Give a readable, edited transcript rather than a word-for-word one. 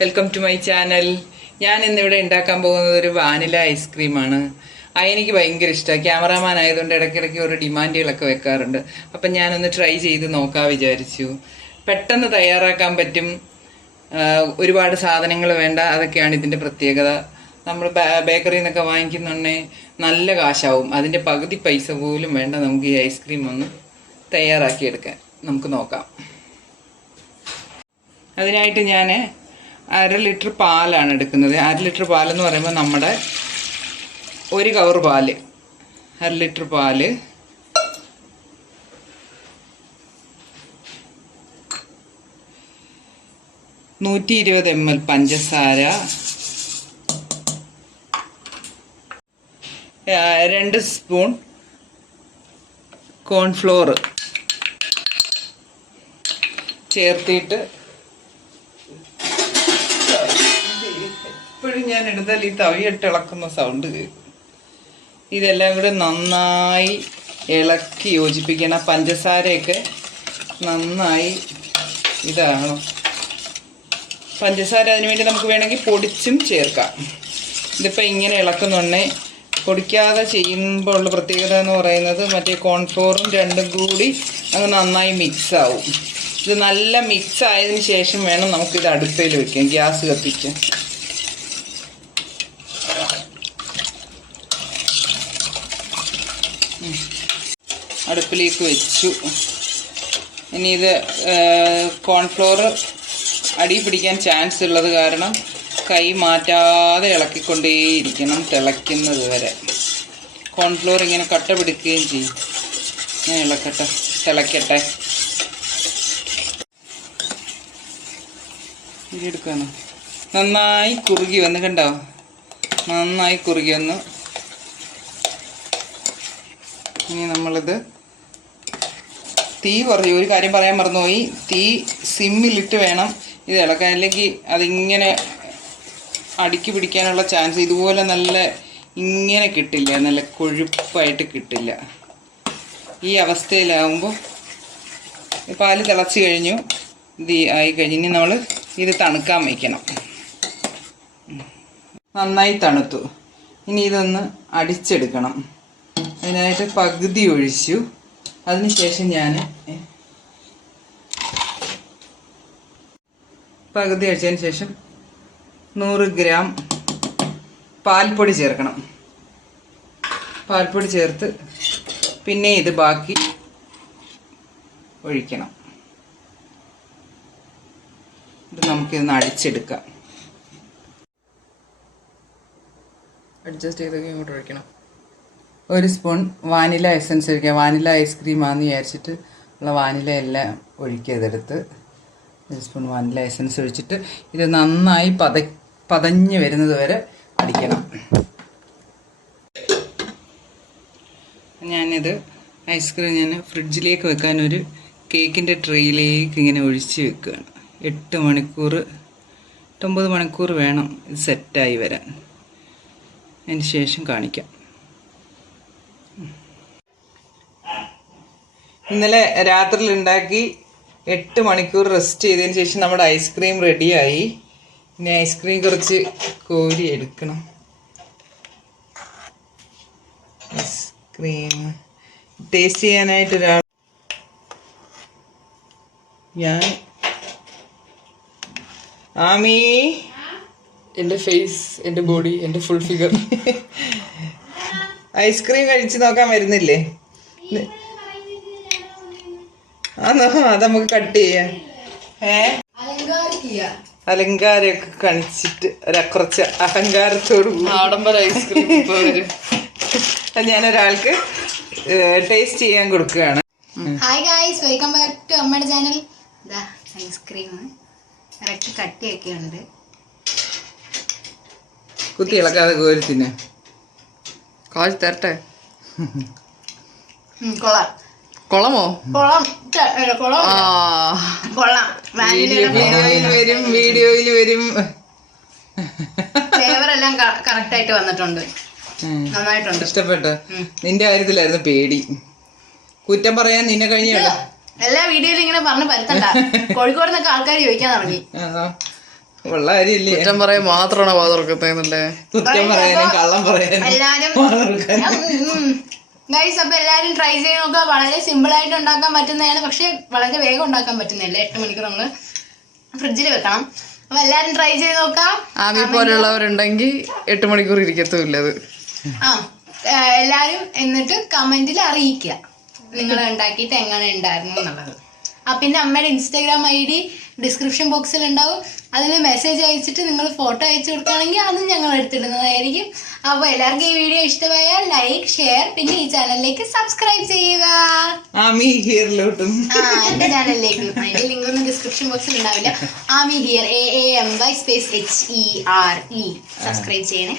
Welcome to my channel. ഞാൻ ഇന്നിവിടെ ഉണ്ടാക്കാൻ പോകുന്നത് ഒരു വാനില ഐസ്ക്രീമാണ്. എനിക്ക് ഭയങ്കര ഇഷ്ടമാണ്. ക്യാമറാമാൻ ആയതുകൊണ്ട് ഇടയ്ക്കിടയ്ക്ക് ഒരു ഡിമാൻഡുകളൊക്കെ വെക്കാറുണ്ട്. അപ്പം ഞാനൊന്ന് ട്രൈ ചെയ്ത് നോക്കാൻ വിചാരിച്ചു. പെട്ടെന്ന് തയ്യാറാക്കാൻ പറ്റും, ഒരുപാട് സാധനങ്ങൾ വേണ്ട. അതൊക്കെയാണ് ഇതിൻ്റെ പ്രത്യേകത. നമ്മൾ ബേക്കറിയിൽ നിന്നൊക്കെ വാങ്ങിക്കുന്നുണ്ടെങ്കിൽ നല്ല കാശാവും. അതിൻ്റെ പകുതി പൈസ പോലും വേണ്ട നമുക്ക് ഈ ഐസ്ക്രീം ഒന്ന് തയ്യാറാക്കിയെടുക്കാൻ. നമുക്ക് നോക്കാം. അതിനായിട്ട് ഞാൻ 1/2 ലിറ്റർ പാലാണ് എടുക്കുന്നത്. 1/2 ലിറ്റർ പാലെന്ന് പറയുമ്പോൾ നമ്മുടെ 1 കവർ പാല്, 1/2 ലിറ്റർ പാല്, $120 പഞ്ചസാര, 2 സ്പൂൺ കോൺഫ്ലോർ ചേർത്തിട്ട് ഇപ്പോഴും ഞാൻ എടുത്താൽ ഈ തവിയിട്ട് ഇളക്കുന്ന സൗണ്ട് കേൾക്കും. ഇതെല്ലാം കൂടെ നന്നായി ഇളക്കി യോജിപ്പിക്കണം. പഞ്ചസാരയൊക്കെ നന്നായി ഇതാകണം. പഞ്ചസാര അതിനുവേണ്ടി നമുക്ക് വേണമെങ്കിൽ പൊടിച്ചും ചേർക്കാം. ഇതിപ്പോൾ ഇങ്ങനെ ഇളക്കുന്നുണ്ടേ പൊടിക്കാതെ ചെയ്യുമ്പോൾ ഉള്ള പ്രത്യേകത എന്ന് പറയുന്നത് മറ്റേ കോൺഫ്ലോറും രണ്ടും കൂടി അങ്ങ് നന്നായി മിക്സ് ആവും. ഇത് നല്ല മിക്സ് ആയതിന് ശേഷം വേണം നമുക്കിത് അടുപ്പയിൽ വെക്കാം, ഗ്യാസ് കത്തിക്കാൻ. അടുപ്പിലേക്ക് വെച്ചു. ഇനി ഇത് കോൺഫ്ലോർ അടി പിടിക്കാൻ ചാൻസ് ഉള്ളത് കാരണം കൈ മാറ്റാതെ ഇളക്കിക്കൊണ്ടേയിരിക്കണം തിളയ്ക്കുന്നത് വരെ. കോൺഫ്ലോർ ഇങ്ങനെ കട്ട പിടിക്കുകയും ചെയ്യും. ഞാൻ ഇളക്കട്ടെ, തിളയ്ക്കട്ടെ. ഇതെടുക്കണം. നന്നായി കുറുകി വന്ന്, കണ്ടോ? നന്നായി കുറുകി വന്നു. ഇനി നമ്മളിത് തീ കുറഞ്ഞു. ഒരു കാര്യം പറയാൻ മറന്നുപോയി, തീ സിമ്മിലിട്ട് വേണം ഇത് ഇളക്കാൻ, അല്ലെങ്കിൽ അതിങ്ങനെ അടുക്കി പിടിക്കാനുള്ള ചാൻസ്. ഇതുപോലെ നല്ല ഇങ്ങനെ കിട്ടില്ല, നല്ല കൊഴുപ്പായിട്ട് കിട്ടില്ല. ഈ അവസ്ഥയിലാവുമ്പോൾ പാല് തിളച്ച് കഴിഞ്ഞു, ഇത് ആയി കഴിഞ്ഞ് ഇനി നമ്മൾ ഇത് തണുക്കാൻ വയ്ക്കണം. നന്നായി തണുത്തു. ഇനി ഇതൊന്ന് അടിച്ചെടുക്കണം. അതിനായിട്ട് പകുതി ഒഴിച്ചു. അതിനുശേഷം ഞാൻ പകുതി ഒഴിച്ചതിന് ശേഷം 100 ഗ്രാം പാൽപ്പൊടി ചേർക്കണം. പാൽപ്പൊടി ചേർത്ത് പിന്നെ ഇത് ബാക്കി ഒഴിക്കണം. ഇത് നമുക്കിതൊന്ന് അടിച്ചെടുക്കാം. അഡ്ജസ്റ്റ് ചെയ്തൊക്കെ ഇങ്ങോട്ട് ഒഴിക്കണം. 1 സ്പൂൺ വാനില എസൻസ് ഒഴിക്കുക. വാനില ഐസ്ക്രീമാണെന്ന് വിചാരിച്ചിട്ട് ഉള്ള വാനില എല്ലാം ഒഴിക്കരുതെടുത്ത് 1 സ്പൂൺ വാനില എസൻസ് ഒഴിച്ചിട്ട് ഇത് നന്നായി പതഞ്ഞ് വരുന്നത് വരെ അടിക്കണം. ഞാനിത് ഐസ്ക്രീം ഫ്രിഡ്ജിലേക്ക് വെക്കാനൊരു കേക്കിൻ്റെ ട്രേയിലേക്ക് ഇങ്ങനെ ഒഴിച്ച് വെക്കുകയാണ്. 8 മണിക്കൂർ 9 മണിക്കൂർ വേണം ഇത് സെറ്റായി വരാൻ. അതിന് ശേഷം കാണിക്കാം. ഇന്നലെ രാത്രിയിൽ ഉണ്ടാക്കി 8 മണിക്കൂർ റെസ്റ്റ് ചെയ്തതിന് ശേഷം നമ്മുടെ ഐസ്ക്രീം റെഡിയായി. ഇനി ഐസ്ക്രീം കുറച്ച് കോരി എടുക്കണം. ഐസ്ക്രീം ടേസ്റ്റ് ചെയ്യാനായിട്ടൊരാൾ, ഞാൻ ആമി, എൻ്റെ ഫേസ്, എൻ്റെ ബോഡി, എൻ്റെ ഫുൾ ഫിഗർ ഐസ്ക്രീം കഴിച്ച് നോക്കാൻ വരുന്നില്ലേ? ആണോ? അത് നമുക്ക് കട്ട് ചെയ്യാം. അലങ്കാരമൊക്കെ കാണിച്ചിട്ട് കുറച്ച് അഹങ്കാരത്തോട് ആഡംബര ഐസ്ക്രീം ഞാനൊരാൾക്ക് ടേസ്റ്റ് ചെയ്യാൻ കൊടുക്കുകയാണ്. Hi guys, welcome back to അമ്മയുടെ ചാനൽ. ഇതാ ഐസ്ക്രീം കറക്റ്റ് കട്ടിയൊക്കെ ഉണ്ട്. കുത്തി ഇളക്കാതെ കോരി തിന്നെ. കാശ് തരട്ടെ. കൊള്ളാം. കൊള്ളമോ? വീഡിയോയിൽ വരും. ഫ്ലേവർ എല്ലാം കറക്റ്റ് ആയിട്ട് വന്നിട്ടുണ്ട്. നന്നായിട്ടുണ്ട്. ഇഷ്ടപ്പെട്ടു. നിന്റെ കാര്യത്തിലായിരുന്നു പേടി. കുറ്റം പറയാൻ നിന്നെ കഴിഞ്ഞല്ലോ. എല്ലാ വീഡിയോയിലും ഇങ്ങനെ പറഞ്ഞ് പരത്തണ്ട. കോഴിക്കോട് നിന്നൊക്കെ ആൾക്കാർ ചോദിക്കാൻ തുടങ്ങി. ഉള്ള കാര്യമില്ലേ, കുറ്റം പറയാൻ മാത്രമാണ് വാ തുറക്കത്തേന്നല്ലേ. കുറ്റം പറയാനും കള്ളം പറയാനും എല്ലാരും ഗൈസ്, അപ്പൊ എല്ലാരും ട്രൈ ചെയ്ത് നോക്കുക. വളരെ സിമ്പിൾ ആയിട്ട് ഉണ്ടാക്കാൻ പറ്റുന്നതാണ്, പക്ഷെ വളരെ വേഗം ഉണ്ടാക്കാൻ പറ്റുന്നതല്ല. 8 മണിക്കൂർ നമ്മള് ഫ്രിഡ്ജിൽ വെക്കണം. അപ്പൊ എല്ലാരും ട്രൈ ചെയ്ത് നോക്കാം. ആമി പോലുള്ളവരുണ്ടെങ്കിൽ 8 മണിക്കൂർ ഇരിക്കത്തുമില്ല അത്. എല്ലാരും എന്നിട്ട് കമന്റിൽ അറിയിക്കുക നിങ്ങൾ ഉണ്ടാക്കിയിട്ട് എങ്ങനെ ഉണ്ടായിരുന്നു എന്നുള്ളത്. പിന്നെ അമ്മയുടെ ഇൻസ്റ്റാഗ്രാം ID ഡിസ്ക്രിപ്ഷൻ ബോക്സിൽ ഉണ്ടാവും. അതിൽ മെസ്സേജ് അയച്ചിട്ട് നിങ്ങൾ ഫോട്ടോ അയച്ചു കൊടുക്കുകയാണെങ്കിൽ അതും ഞങ്ങൾ എടുത്തിടുന്നതായിരിക്കും. അപ്പോൾ എല്ലാവർക്കും ഈ വീഡിയോ ഇഷ്ടമായാൽ ലൈക്ക്, ഷെയർ, പിന്നെ ഈ ചാനലിലേക്ക് സബ്സ്ക്രൈബ് ചെയ്യുക. എന്റെ ചാനലിലേക്ക് അതിന്റെ ലിങ്ക് ഒന്നും ഡിസ്ക്രിപ്ഷൻ ബോക്സിൽ ഉണ്ടാവില്ല. Aamy here, AAMY HERE. Subscribe ചെയ്യണേ.